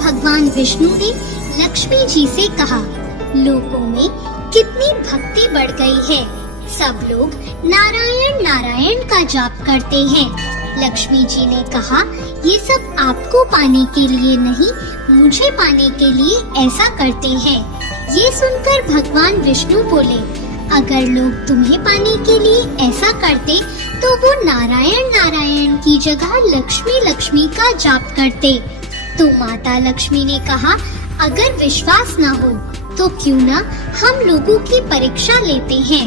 भगवान विष्णु ने लक्ष्मी जी से कहा, लोगों में कितनी भक्ति बढ़ गई है। सब लोग नारायण नारायण का जाप करते हैं। लक्ष्मी जी ने कहा, ये सब आपको पाने के लिए नहीं, मुझे पाने के लिए ऐसा करते हैं। ये सुनकर भगवान विष्णु बोले, अगर लोग तुम्हें पाने के लिए ऐसा करते तो वो नारायण नारायण की जगह लक्ष्मी लक्ष्मी का जाप करते। तो माता लक्ष्मी ने कहा, अगर विश्वास न हो तो क्यों ना हम लोगों की परीक्षा लेते हैं।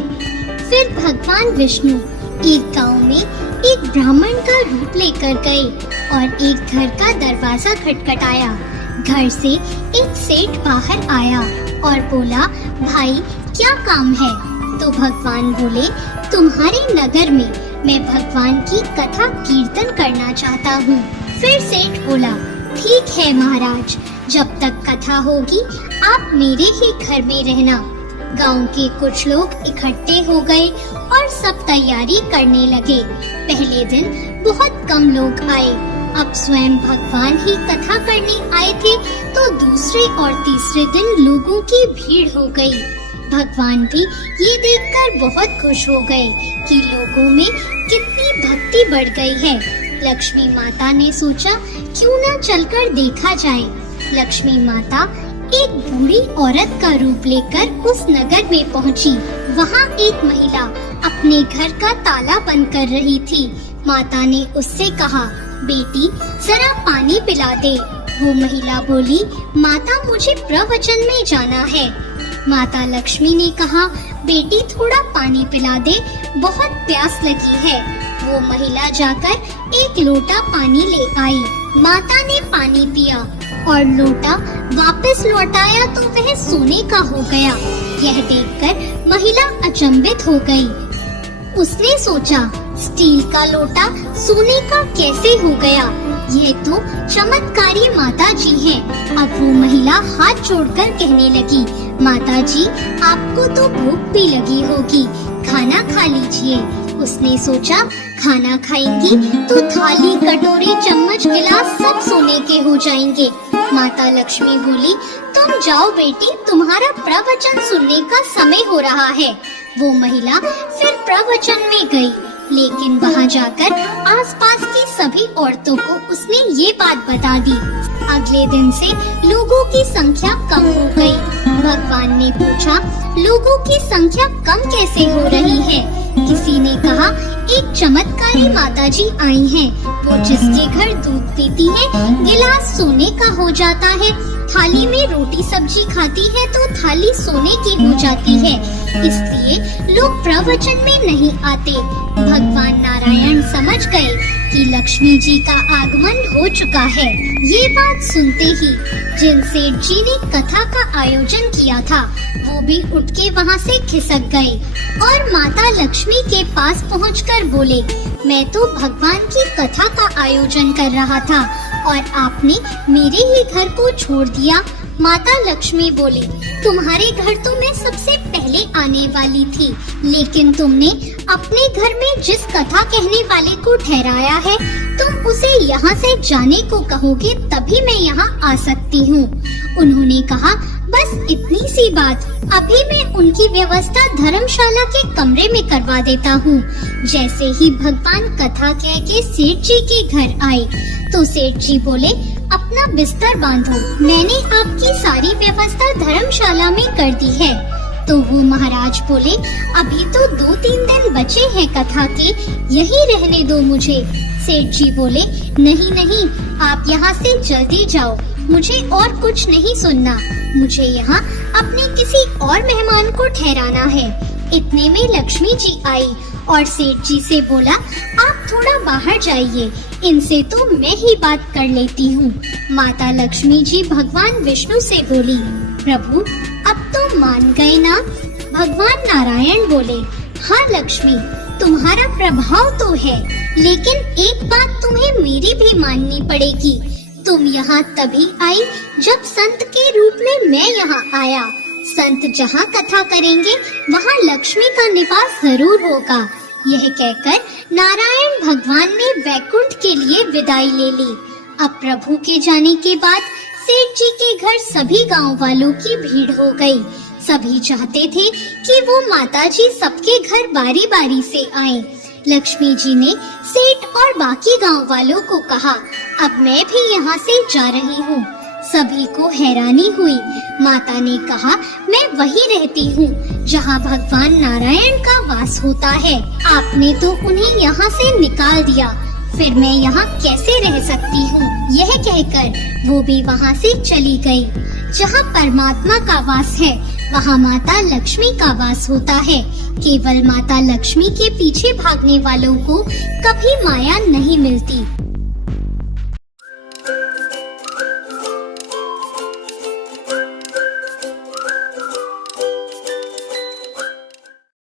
फिर भगवान विष्णु एक गांव में एक ब्राह्मण का रूप लेकर गए और एक घर का दरवाजा खटखटाया। घर से एक सेठ बाहर आया और बोला, भाई क्या काम है? तो भगवान बोले, तुम्हारे नगर में मैं भगवान की कथा कीर्तन करना चाहता हूँ। फिर सेठ बोला, ठीक है महाराज, जब तक कथा होगी आप मेरे ही घर में रहना। गांव के कुछ लोग इकट्ठे हो गए और सब तैयारी करने लगे। पहले दिन बहुत कम लोग आए। अब स्वयं भगवान ही कथा करने आए थे तो दूसरे और तीसरे दिन लोगों की भीड़ हो गई। भगवान भी ये देखकर बहुत खुश हो गए कि लोगों में कितनी भक्ति बढ़ गई है। लक्ष्मी माता ने सोचा, क्यों न चलकर देखा जाए। लक्ष्मी माता एक बूढ़ी औरत का रूप लेकर उस नगर में पहुंची। वहाँ एक महिला अपने घर का ताला बंद कर रही थी। माता ने उससे कहा, बेटी जरा पानी पिला दे। वो महिला बोली, माता मुझे प्रवचन में जाना है। माता लक्ष्मी ने कहा, बेटी थोड़ा पानी पिला दे, बहुत प्यास लगी है। वो महिला जाकर एक लोटा पानी ले आई। माता ने पानी पिया और लोटा वापस लौटाया तो वह सोने का हो गया। यह देखकर महिला अचंभित हो गई। उसने सोचा, स्टील का लोटा सोने का कैसे हो गया? यह तो चमत्कारी माता जी हैं। अब वो महिला हाथ जोड़कर कहने लगी, माता जी आपको तो भूख भी लगी होगी, खाना खा लीजिए। उसने सोचा, खाना खाएंगी तो थाली कटोरी चम्मच गिलास सब सोने के हो जाएंगे। माता लक्ष्मी बोली, तुम जाओ बेटी, तुम्हारा प्रवचन सुनने का समय हो रहा है। वो महिला फिर प्रवचन में गई, लेकिन वहाँ जाकर आसपास की सभी औरतों को उसने ये बात बता दी। अगले दिन से लोगों की संख्या कम हो गई। भगवान ने पूछा, लोगों की संख्या कम कैसे हो रही है? किसी ने कहा, एक चमत्कारी माताजी आई हैं। वो जिसके घर दूध पीती है गिलास सोने का हो जाता है, थाली में रोटी सब्जी खाती है तो थाली सोने की हो जाती है, इसलिए लोग प्रवचन में नहीं आते। भगवान नारायण समझ गए कि लक्ष्मी जी का आगमन हो चुका है। ये बात सुनते ही जिन सेठ जी ने कथा का आयोजन किया था वो भी उठ के वहाँ से खिसक गए और माता लक्ष्मी के पास पहुंचकर बोले, मैं तो भगवान की कथा का आयोजन कर रहा था और आपने मेरे ही घर को छोड़ दिया। माता लक्ष्मी बोली, तुम्हारे घर तो मैं सबसे पहले आने वाली थी, लेकिन तुमने अपने घर में जिस कथा कहने वाले को ठहराया है, तुम उसे यहाँ से जाने को कहोगे तभी मैं यहाँ आ सकती हूँ। उन्होंने कहा, बस इतनी सी बात, अभी मैं उनकी व्यवस्था धर्मशाला के कमरे में करवा देता हूँ। जैसे ही भगवान कथा कह के सेठ जी के घर आए तो सेठ जी बोले, अपना बिस्तर बांधो, मैंने आपकी सारी व्यवस्था धर्मशाला में कर दी है। तो वो महाराज बोले, अभी तो 2-3 दिन बचे हैं कथा के, यही रहने दो मुझे। सेठ जी बोले, नहीं नहीं, आप यहाँ से जल्दी जाओ, मुझे और कुछ नहीं सुनना, मुझे यहाँ अपने किसी और मेहमान को ठहराना है। इतने में लक्ष्मी जी आई और सेठ जी से बोला, आप थोड़ा बाहर जाइए, इनसे तो मैं ही बात कर लेती हूँ। माता लक्ष्मी जी भगवान विष्णु से बोली, प्रभु अब तो मान गए ना? भगवान नारायण बोले, हाँ लक्ष्मी, तुम्हारा प्रभाव तो है, लेकिन एक बात तुम्हें मेरी भी माननी पड़ेगी। तुम यहाँ तभी आई जब संत के रूप में मैं यहाँ आया। संत जहाँ कथा करेंगे वहाँ लक्ष्मी का निवास जरूर होगा। यह कहकर नारायण भगवान ने वैकुंठ के लिए विदाई ले ली। अब प्रभु के जाने के बाद सेठ जी के घर सभी गांव वालों की भीड़ हो गई। सभी चाहते थे कि वो माता जी सबके घर बारी बारी से आएं। लक्ष्मी जी ने सेठ और बाकी गांव वालों को कहा, अब मैं भी यहाँ से जा रही हूँ। सभी को हैरानी हुई। माता ने कहा, मैं वहीं रहती हूँ जहाँ भगवान नारायण का वास होता है। आपने तो उन्हें यहाँ से निकाल दिया, फिर मैं यहाँ कैसे रह सकती हूँ? यह कहकर वो भी वहाँ से चली गई। जहाँ परमात्मा का वास है वहाँ माता लक्ष्मी का वास होता है। केवल माता लक्ष्मी के पीछे भागने वालों को कभी माया नहीं मिलती।